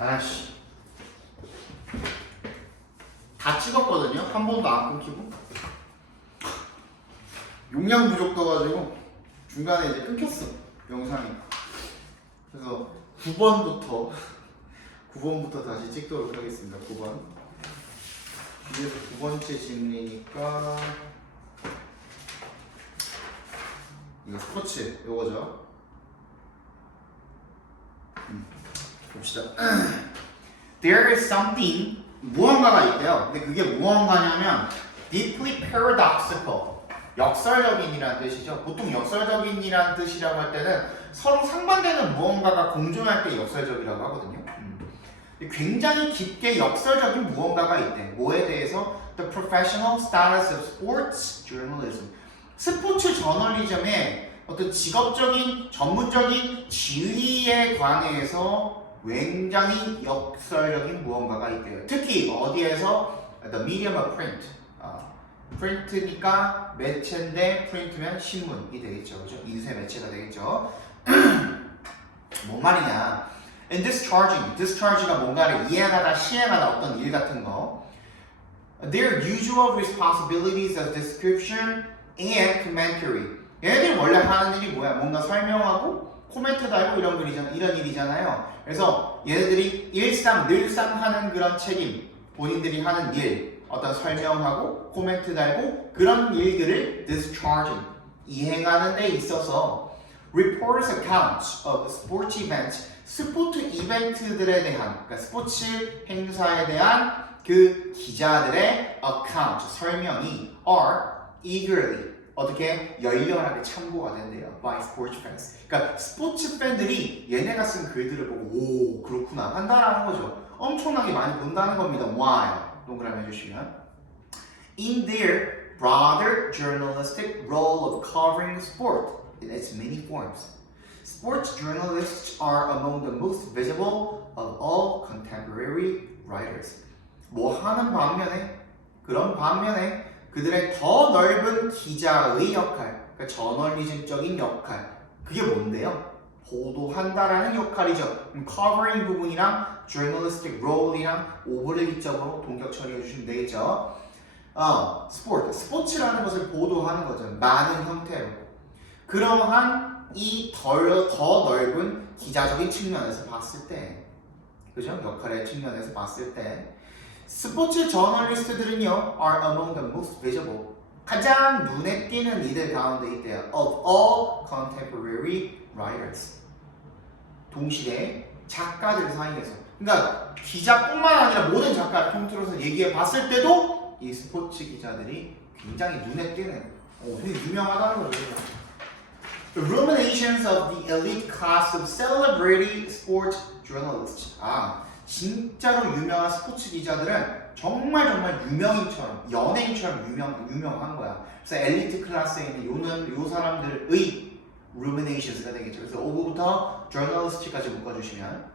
아씨 다 찍었거든요. 한 번도 안 끊기고 용량 부족 떠가지고 중간에 이제 끊겼어 영상이. 그래서 9번부터 다시 찍도록 하겠습니다. 9번 뒤에서 9번째 질문이니까 이거 스포츠 요거죠. 봅시다. There is something 무언가가 있대요. 근데 그게 무언가냐면 deeply paradoxical 역설적인이라는 뜻이죠. 보통 역설적인이라는 뜻이라고 할 때는 서로 상반되는 무언가가 공존할 때 역설적이라고 하거든요. 굉장히 깊게 역설적인 무언가가 있대. 뭐에 대해서? The professional status of sports journalism. 스포츠 저널리즘의 어떤 직업적인, 전문적인 지위에 관해서 굉장히 역설적인 무언가가 있대요. 특히 어디에서? The medium of print. 프린트니까 매체인데 프린트면 신문이 되겠죠. 그죠? 인쇄 매체가 되겠죠. 뭔 말이냐? In discharging가 뭔가를 이행하다, 시행하다 어떤 일 같은 거. Their usual responsibilities of description and commentary. 얘네들이 원래 하는 일이 뭐야? 뭔가 설명하고 코멘트 달고 이런 일이잖아요. 그래서 얘네들이 늘상 하는 그런 책임, 본인들이 하는 일, 어떤 설명하고 코멘트 달고 그런 일들을 discharging, 이행하는 데 있어서 reports accounts of sports events, 스포츠 이벤트들에 대한, 그러니까 스포츠 행사에 대한 그 기자들의 account, 설명이 are eagerly, 어떻게 열렬하게 참고가 된대요. by sports fans. 그러니까 스포츠 팬들이 얘네가 쓴 글들을 보고 오 그렇구나 한다라는 거죠. 엄청나게 많이 본다는 겁니다. Why? 동그라미 해주시면 In their broader journalistic role of covering sport in its many forms. Sports journalists are among the most visible of all contemporary writers. 뭐 하는 반면에 그런 반면에 그들의 더 넓은 기자의 역할, 그러니까 저널리즘적인 역할, 그게 뭔데요? 보도한다라는 역할이죠. covering 부분이랑 journalistic role이랑 오브레기적으로 동격 처리해 주시면 되겠죠. 스포츠라는 것을 보도하는 거죠. 많은 형태로. 그러한 이 더 넓은 기자적인 측면에서 봤을 때, 그죠? 역할의 측면에서 봤을 때, 스포츠 저널리스트들은요, are among the most visible. 가장 눈에 띄는 이들 가운데 있대요. Of all contemporary writers. 동시대 작가들 사이에서. 그러니까 기자뿐만 아니라 모든 작가를 통틀어서 얘기해 봤을 때도 이 스포츠 기자들이 굉장히 눈에 띄는, 되게 유명하다는 거죠. The ruminations of the elite class of celebrity sport journalists. 진짜로 유명한 스포츠 기자들은 정말 유명인처럼, 연예인처럼 유명한 거야. 그래서 엘리트 클래스에 있는 요 사람들의 ruminations가 되겠죠. 그래서 오브부터 journalist까지 묶어주시면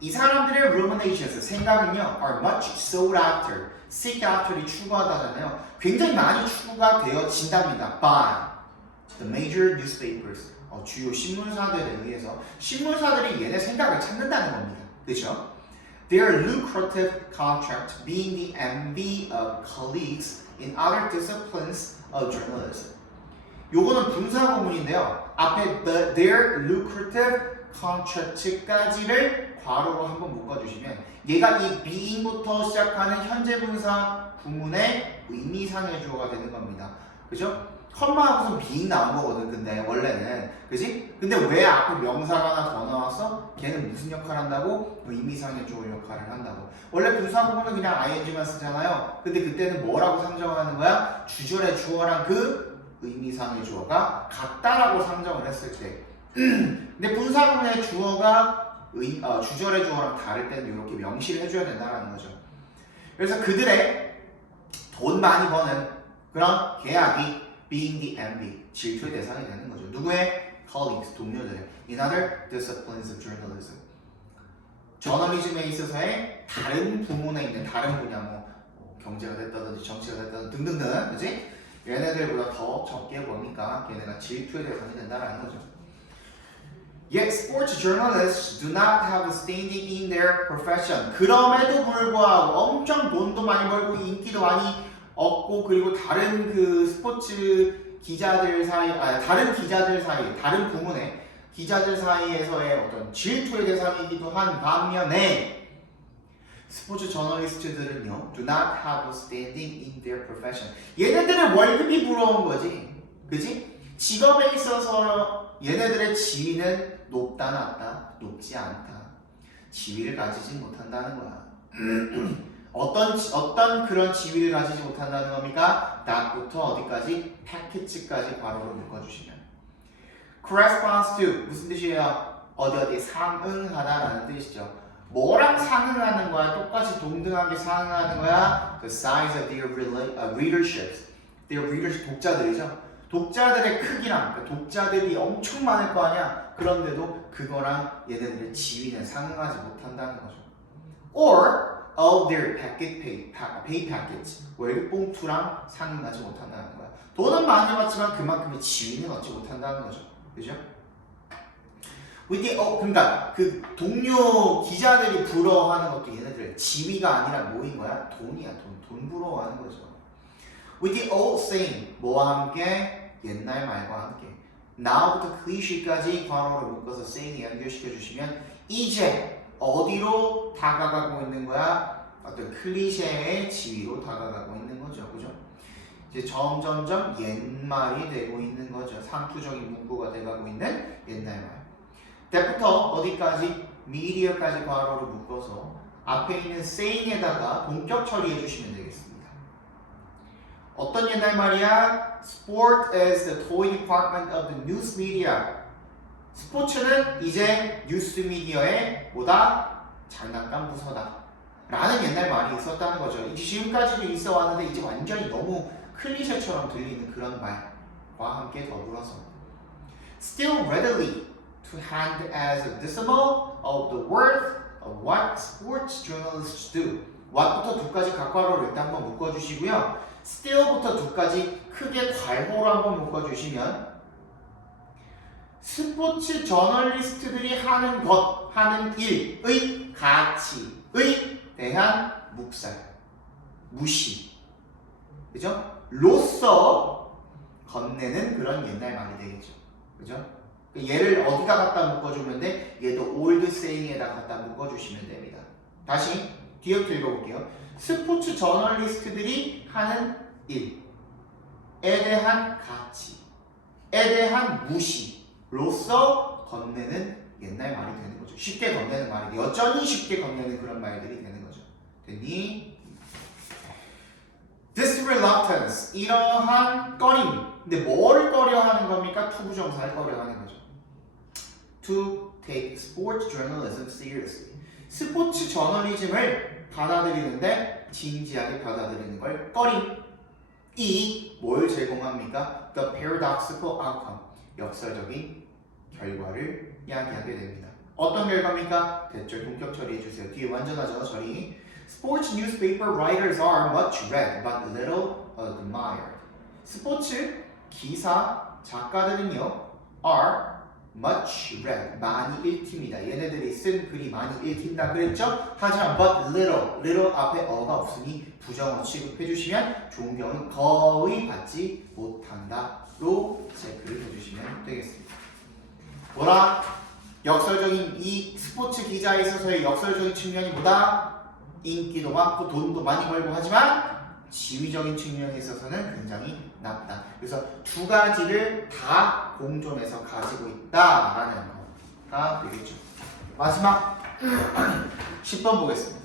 이 사람들의 ruminations, 생각은요, are much sought after. seek after이 추구하다잖아요. 굉장히 많이 추구가 되어진답니다. by the major newspapers. 주요 신문사들에 의해서 신문사들이 얘네 생각을 찾는다는 겁니다. 그렇죠? Their lucrative contract being the envy of colleagues in other disciplines of journalism. 요거는 분사 구문인데요. 앞에 their lucrative contract까지를 괄호로 한번 묶어주시면 얘가 이 being부터 시작하는 현재 분사 구문의 의미상의 주어가 되는 겁니다. 그죠? 컴마하고서 being 나온 거거든. 근데 원래는 그지? 근데 왜 앞에 명사가 하나 더 나왔어? 걔는 무슨 역할을 한다고? 의미상의 주어 역할을 한다고. 원래 분사 구문은 그냥 ing만 쓰잖아요. 근데 그때는 뭐라고 상정하는 거야? 주절의 주어랑 그 의미상의 주어가 같다라고 상정을 했을 때. 근데 분사 구문의 주어가 주절의 주어랑 다를 때는 이렇게 명시를 해줘야 된다는 거죠. 그래서 그들의 돈 많이 버는 그런 계약이 being the envy, 질투의 대상이 되는 거죠. 누구의? colleagues, 동료들의. In other disciplines of journalism. 저널리즘에 있어서의 다른 부문에 있는 다른 분야, 경제가 됐다든지 정치가 됐다든지 등등등, 그지? 얘네들보다 더 적게 보니까 걔네가 질투의 대상이 된다는 거죠. Yet sports journalists do not have a standing in their profession. 그럼에도 불구하고 엄청 돈도 많이 벌고 인기도 많이 얻고 그리고 다른 그 스포츠 기자들 사이, 다른 기자들 사이, 다른 부문의 기자들 사이에서의 어떤 질투의 대상이기도 한 반면에 스포츠 저널리스트들은요, do not have a standing in their profession. 얘네들은 월급이 부러운 거지, 그지? 직업에 있어서 얘네들의 지위는 높다, 낮다, 높지 않다. 지위를 가지지 못한다는 거야. 어떤 그런 지위를 가지지 못한다는 겁니까? that부터 어디까지? package까지 괄호로 묶어주시면. corresponds to 무슨 뜻이에요? 어디 상응하다라는 뜻이죠. 뭐랑 상응하는 거야? 똑같이 동등하게 상응하는 거야? The size of their readerships. Their readers 독자들이죠. 독자들의 크기랑 그러니까 독자들이 엄청 많을 거 아니야. 그런데도 그거랑 얘네들의 지위는 상응하지 못한다는 거죠. Or of their pay package. 월급 봉투랑 상응하지 못한다는 거야. 돈은 많이 받지만 그만큼의 지위는 얻지 못한다는 거죠. 그죠? 그러니까 그 동료 기자들이 부러워하는 것도 얘네들 지위가 아니라 뭐인 거야? 돈이야. 돈 부러워하는 거죠. With the old saying, 뭐와 함께? 옛날 말과 함께. now부터 cliché까지 괄호를 묶어서 saying에 연결시켜 주시면 이제 어디로 다가가고 있는 거야? 어떤 클리셰의 지위로 다가가고 있는 거죠. 그죠? 이제 점점점 옛말이 되고 있는 거죠. 상투적인 문구가 돼가고 있는 옛날 말. that부터 어디까지? media까지 괄호를 묶어서 앞에 있는 saying에다가 동격 처리해 주시면 되겠습니다. 어떤 옛날 말이야? Sport is the toy department of the news media. 스포츠는 이제 뉴스 미디어의 뭐다? 장난감 부서다. 라는 옛날 말이 있었다는 거죠. 이제 지금까지도 있어 왔는데 이제 완전히 너무 클리셰처럼 들리는 그런 말과 함께 더불어서 Still readily to hand as a decimal of the worth of what sports journalists do. what부터 두까지 각괄호를 일단 한번 묶어주시고요. still부터 두까지 크게 괄호로 한번 묶어주시면 스포츠 저널리스트들이 하는 것, 하는 일의 가치의 대한 묵살, 무시, 그죠? 로서 건네는 그런 옛날 말이 되겠죠, 그죠? 얘를 어디다 갖다 묶어주면 돼? 얘도 old saying에다 갖다 묶어주시면 됩니다. 다시 뒤에부터 읽어볼게요. 스포츠 저널리스트들이 하는 일에 대한 가치에 대한 무시로서 건네는 옛날 말이 되는 거죠. 쉽게 건네는 말이 여전히 쉽게 건네는 그런 말들이 되는 거죠. 됐니? This reluctance, 이러한 꺼림. 근데 뭐를 꺼려 하는 겁니까? 투부정사를 꺼려 하는 거죠. To take sports journalism seriously. 스포츠 저널리즘을 받아들이는데 진지하게 받아들이는 걸 꺼림. 이 뭘 제공합니까? The paradoxical outcome. 역설적인 결과를 이야기하게 됩니다. 어떤 결과입니까? 대절 동격 처리해주세요. 뒤에 완전하죠, 처리. Sports newspaper writers are much read but little admired. 스포츠 기사 작가들은요, are much read, 많이 읽힙니다. 얘네들이 쓴 글이 많이 읽힌다 그랬죠? 하지만 but little 앞에 어가 없으니 부정어 취급해주시면 존경은 거의 받지 못한다로 체크를 해주시면 되겠습니다. 뭐라? 역설적인 이 스포츠 기자에 있어서의 역설적인 측면이 뭐다? 인기도 많고 돈도 많이 벌고 하지만 지위적인 측면에 있어서는 굉장히 낮다. 그래서 두 가지를 다 공존해서 가지고 있다라는 거가 되겠죠. 마지막 10번 보겠습니다.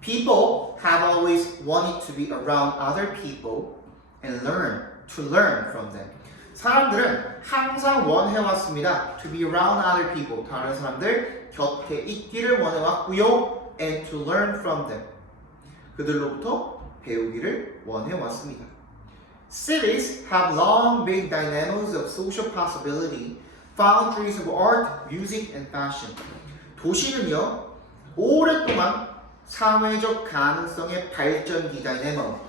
People have always wanted to be around other people and to learn from them. 사람들은 항상 원해왔습니다. To be around other people. 다른 사람들 곁에 있기를 원해왔고요. And to learn from them. 그들로부터 배우기를 원해왔습니다. Cities have long been dynamos of social possibility, foundries of art, music, and fashion. 도시는요, 오랫동안 사회적 가능성의 발전기 다이내모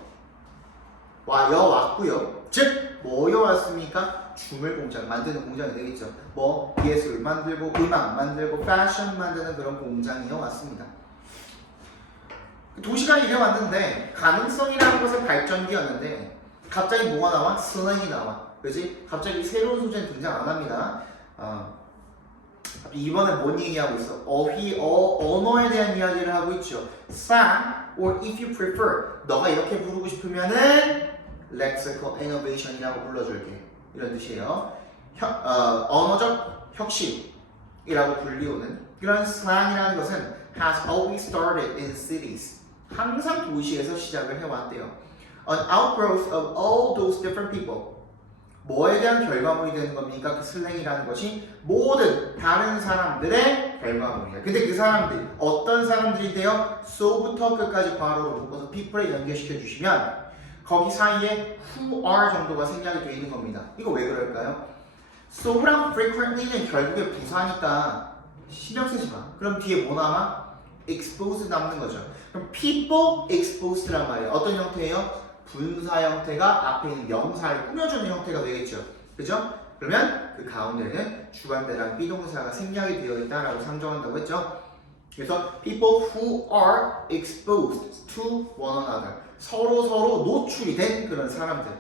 와여왔고요. 즉, 뭐여왔습니까? 주물 공장, 만드는 공장이 되겠죠. 뭐 예술 만들고 음악 만들고 패션 만드는 그런 공장이어 왔습니다. 도시가 이래왔는데 가능성이라는 것은 발전기였는데 갑자기 뭐가 나와? 슬랭이 나와. 그지? 갑자기 새로운 소재는 등장 안 합니다. 이번에 뭔 얘기하고 있어? 언어에 대한 이야기를 하고 있죠. slang, or if you prefer, 너가 이렇게 부르고 싶으면은 lexical innovation이라고 불러줄게. 이런 뜻이에요. 언어적 혁신이라고 불리우는 그런 slang이라는 것은 has always started in cities. 항상 도시에서 시작을 해왔대요. An outgrowth of all those different people. 뭐에 대한 결과물이 되는 겁니까? 그 슬랭이라는 것이 모든 다른 사람들의 결과물이에요. 근데 그 사람들 어떤 사람들인데요? so부터 끝까지 괄호로 묶어서 people에 연결시켜 주시면 거기 사이에 who are 정도가 생략이 되어 있는 겁니다. 이거 왜 그럴까요? so랑 frequently는 결국에 부사니까 신경 쓰지 마. 그럼 뒤에 뭐 남아? exposed 남는 거죠. 그럼 people exposed란 말이에요. 어떤 형태예요? 분사 형태가 앞에 있는 명사를 꾸며주는 형태가 되겠죠. 그죠? 그러면 그 가운데는 주관대랑 비동사가 생략이 되어 있다라고 상정한다고 했죠. 그래서 people who are exposed to one another. 서로 노출이 된 그런 사람들.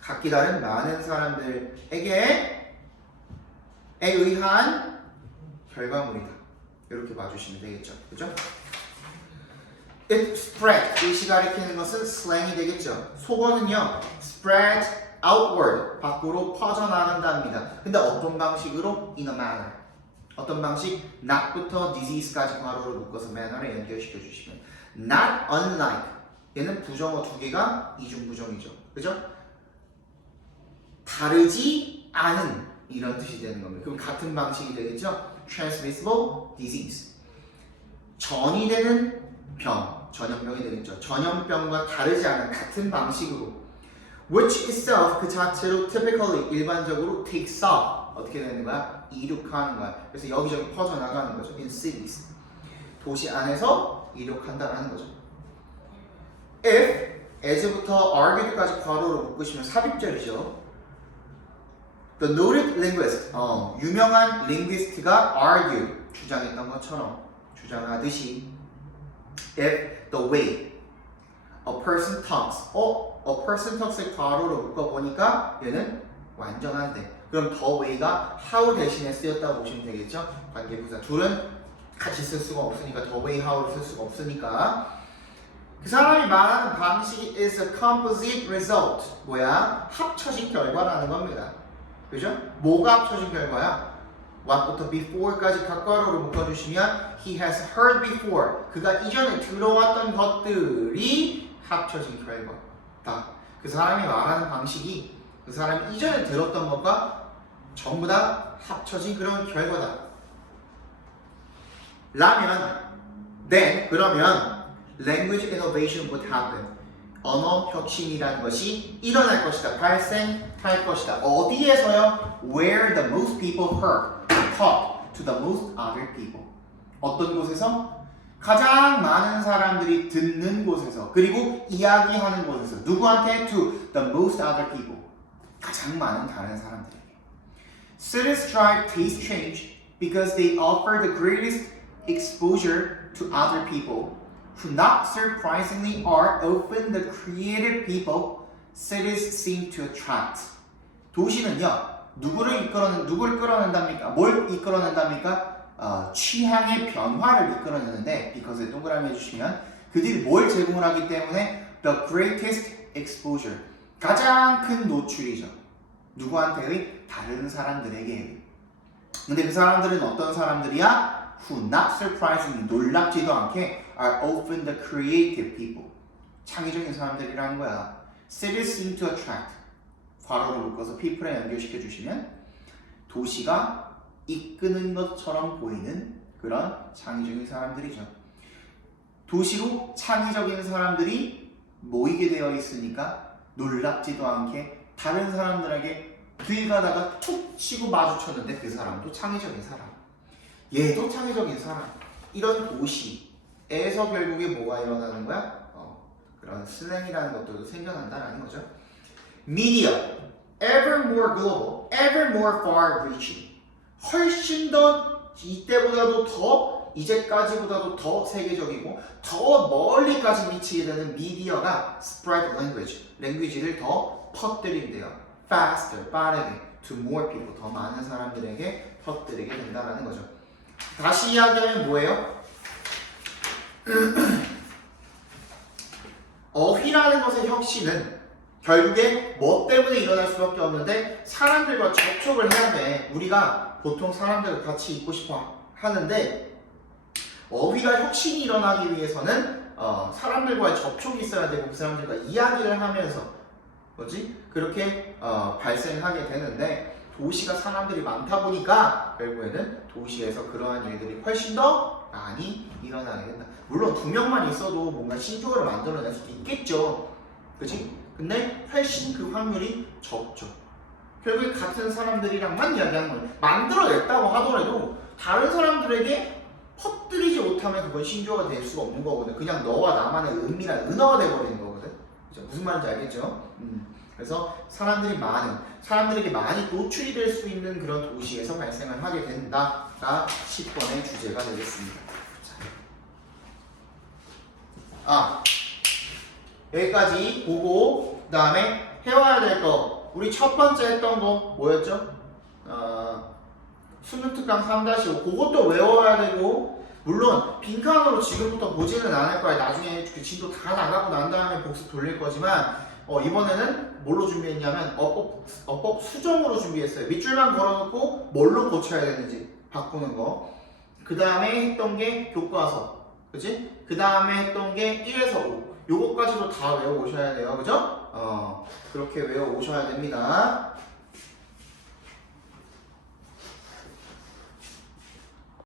각기 다른 많은 사람들에게 의한 결과물이다. 이렇게 봐주시면 되겠죠. 그죠? It spread. 이 시가 가리키는 것은 슬랭이 되겠죠. 속어는요, spread outward. 밖으로 퍼져나간답니다. 근데 어떤 방식으로? In a manner. 어떤 방식? not부터 disease까지 괄호를 묶어서 manner에 연결시켜 주시면 not unlike. 얘는 부정어 두 개가 이중부정이죠. 그죠? 다르지 않은 이런 뜻이 되는 겁니다. 그럼 같은 방식이 되겠죠? transmissible disease. 전이 되는 병, 전염병이 되겠죠. 전염병과 다르지 않은 같은 방식으로 which itself 그 자체로 typically 일반적으로 takes up 어떻게 되는 거야? 이륙하는 거야. 그래서 여기저기 퍼져나가는 거죠. in cities 도시 안에서 이륙한다라는 거죠. if as부터 argued까지 괄호로 묶으시면 삽입절이죠. The noted linguist 유명한 linguist가 argue 주장했던 것처럼 주장하듯이 if the way a person talks a person talks의 괄호로 묶어보니까 얘는 완전한데 그럼 the way가 how 대신에 쓰였다고 보시면 되겠죠? 관계부사 둘은 같이 쓸 수가 없으니까 the way, how를 쓸 수가 없으니까 그 사람이 말하는 방식이 is a composite result 뭐야? 합쳐진 결과라는 겁니다. 그죠? 뭐가 합쳐진 결과야? what부터 before까지 각괄호로 묶어주시면 he has heard before 그가 이전에 들어왔던 것들이 합쳐진 결과다. 그 사람이 말하는 방식이 그 사람이 이전에 들었던 것과 전부 다 합쳐진 그런 결과다. 라면 then 그러면 language innovation would happen. 언어 혁신이라는 것이 일어날 것이다. 발생할 것이다. 어디에서요? Where the most people heard, talk to the most other people. 어떤 곳에서? 가장 많은 사람들이 듣는 곳에서 그리고 이야기하는 곳에서 누구한테? To the most other people. 가장 많은 다른 사람들에게. Cities drive taste change because they offer the greatest exposure to other people. Who not surprisingly are often the creative people cities seem to attract. 도시는요, 누구를 끌어낸답니까? 뭘 이끌어낸답니까? 취향의 변화를 이끌어내는데, because 동그라미 해주시면 그들이 뭘 제공을 하기 때문에 the greatest exposure. 가장 큰 노출이죠. 누구한테의? 다른 사람들에게. 근데 그 사람들은 어떤 사람들이야? Who not surprisingly 놀랍지도 않게 are often the creative people. 창의적인 사람들이라는 거야. Cities seem to attract. 괄호를 묶어서 people에 연결시켜 주시면 도시가 이끄는 것처럼 보이는 그런 창의적인 사람들이죠. 도시로 창의적인 사람들이 모이게 되어 있으니까 놀랍지도 않게 다른 사람들에게 길 가다가 툭 치고 마주쳤는데 그 사람도 창의적인 사람. 얘도 창의적인 사람. 이런 도시에서 결국에 뭐가 일어나는 거야? 그런 슬랭이라는 것들도 생겨난다라는 거죠. Media, ever more global, ever more far reaching. 훨씬 더 이때보다도 더 이제까지보다도 더 세계적이고 더 멀리까지 미치게 되는 미디어가 spread language, 랭귀지를 더 퍼뜨린대요. faster, 빠르게, to more people, 더 많은 사람들에게 퍼뜨리게 된다는 거죠. 다시 이야기하면 뭐예요? 어휘라는 것의 혁신은 결국에 뭐 때문에 일어날 수밖에 없는데 사람들과 접촉을 해야 돼. 우리가 보통 사람들과 같이 있고 싶어 하는데 어휘가 혁신이 일어나기 위해서는 사람들과의 접촉이 있어야 되고 그 사람들과 이야기를 하면서 그렇게 발생하게 되는데 도시가 사람들이 많다 보니까 결국에는 도시에서 그러한 일들이 훨씬 더 많이 일어나게 된다. 물론 두 명만 있어도 뭔가 신조어를 만들어낼 수도 있겠죠. 그치? 근데 훨씬 그 확률이 적죠. 결국에 같은 사람들이랑만 이야기하는 거예요. 만들어냈다고 하더라도 다른 사람들에게 퍼뜨리지 못하면 그건 신조어가 될 수가 없는 거거든. 그냥 너와 나만의 은밀한 은어가 돼버리는 거거든. 그죠? 무슨 말인지 알겠죠? 그래서 사람들에게 많이 노출이 될 수 있는 그런 도시에서 발생을 하게 된다가 10번의 주제가 되겠습니다. 여기까지 보고 그 다음에 해와야 될 거 우리 첫 번째 했던 거 뭐였죠? 수능 특강 3-5 그것도 외워야 되고 물론 빈칸으로 지금부터 보지는 않을 거야. 나중에 그 진도 다 나가고 난 다음에 복습 돌릴 거지만 이번에는 뭘로 준비했냐면 어법 수정으로 준비했어요. 밑줄만 걸어놓고 뭘로 고쳐야 되는지 바꾸는 거. 그 다음에 했던 게 교과서, 그치? 그 다음에 했던 게 1에서 5. 요거까지도 다 외워 오셔야 돼요, 그죠? 그렇게 외워 오셔야 됩니다.